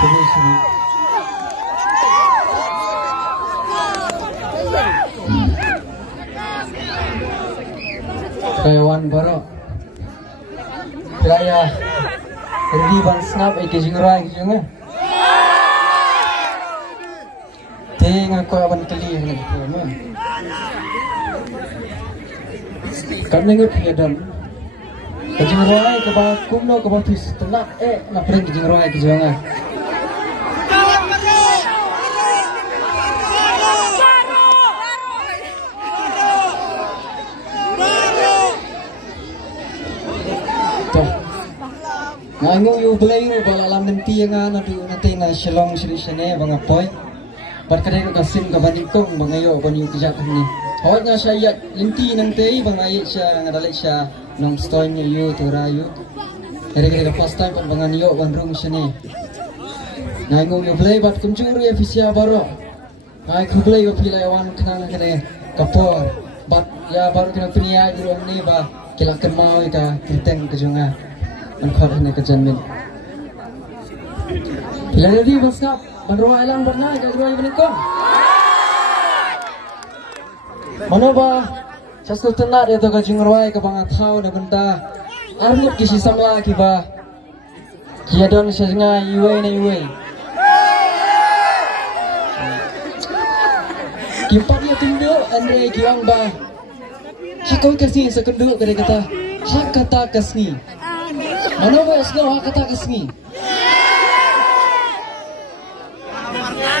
Terus ini. Kayawan baru. Kaya hindi bang snap ay kisingray kisingay. Tingnan ko awan kali nagpuno. Kami nga piyadam. Kisingray ka ba kumno ka ba twist tulak na pring kisingray kisingay. Ngayong yung player bala alam ng tiya nga na doon natin na silong sirisane mga poy. Ba't ka rin kasim ka banikong mga iyo kung yung kijatan ni. Hawat nga siya yak linti ng tayo bang ayit siya nga dalit siya nung stoy niya yu turayo. Kaya first time pag mga niyo one room siya ni. Ngayong yung play ba't kumjuro yung fisya baro. Ngay kublay ko pilay awan kanang kane kapor. Ba't ya baru kena piniyay biro ni ba kilakan mau ka kiteng kejunga. Ang kaya na kajanmin. Ilan na di baskap, manruwa ilang barna, gagawin ba nito? Mano ba, sa sultanat ito kajing ruway ka mga tao na banda, arnip kisi samla kiba, kaya doon siya nga iway na iway. Kimpat niya tundo, Andre kiwang ba, hakaw kasi sa kundo, kaya kata, hakata kasni. Mana ba isno kata kismi?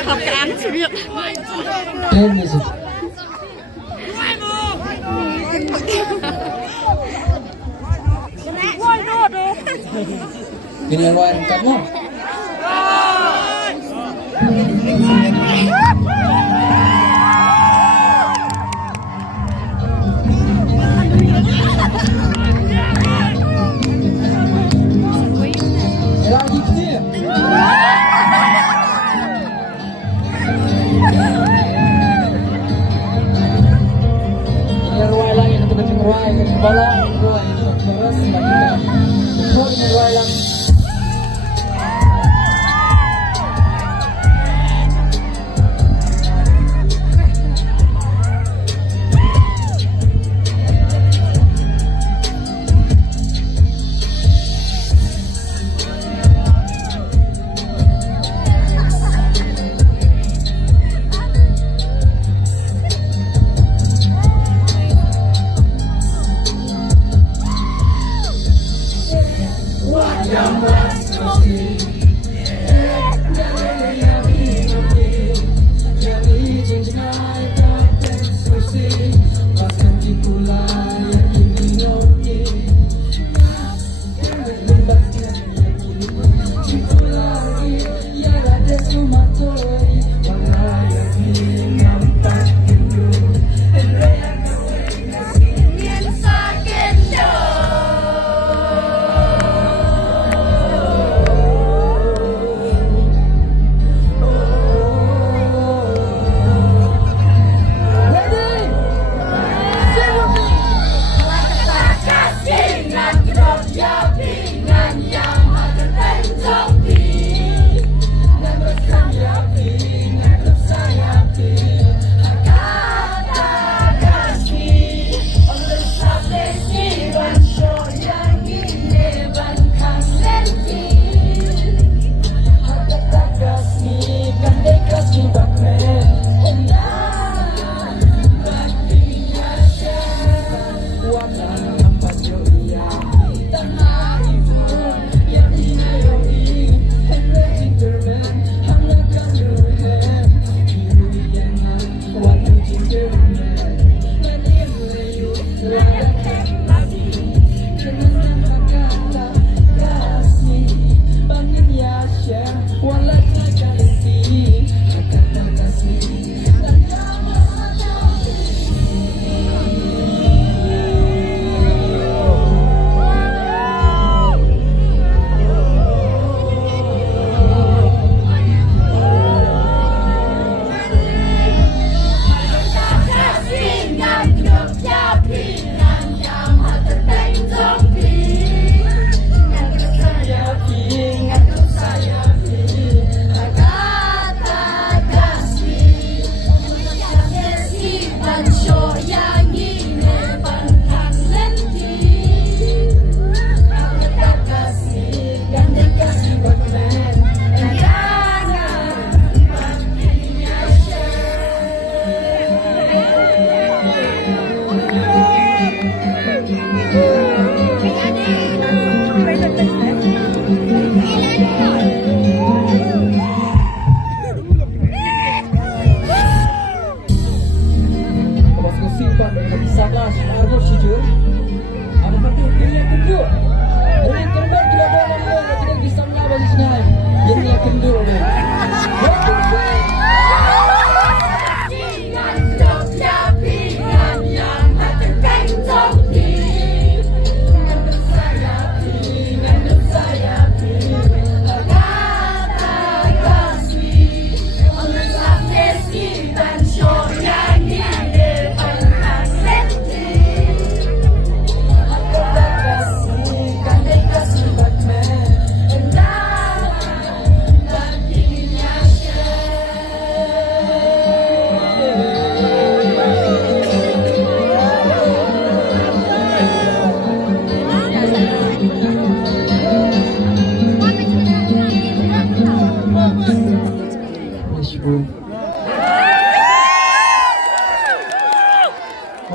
Pagkaan sibuk. Ten music. Pinaluan ka mo. Bala, Roy, terus kita betul Roy lang.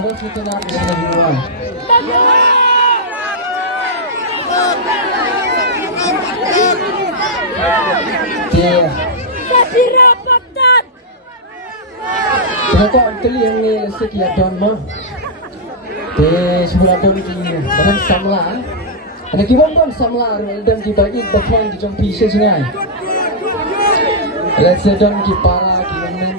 harus kita nak bisa jual. Dia. Kenapa kali yang ni sekian don mah? Sebelah don di badan samla. Anak iwan don samla dan dibagi bertuan di jompi sejengai. Let's say don di para kiamen.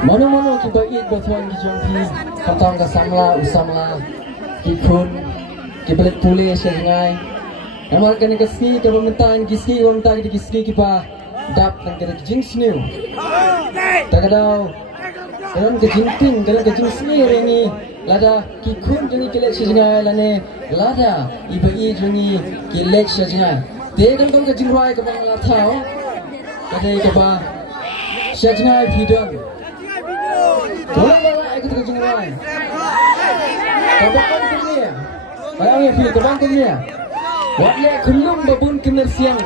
Mana-mana dibagi bertuan di jompi. Kantong ke samla, usamla, kikun, kibelit pulih sejengai. Nama kena keski ke pemerintahan kiski pemerintahan di kiski kipa dap dan kena kijing sniu. Tak ada orang kejingting, kalau kejing sniu ini lada kikun jengi kilek sejengai lane lada ibai jengi kilek sejengai. Dia kan kau kejing rai ke bang latau, ada kepa sejengai bidon. Boleh bala ikut kejing rai. Kapan kemia? Bayangnya fil kapan kemia? Wajah kelum babun kenersian.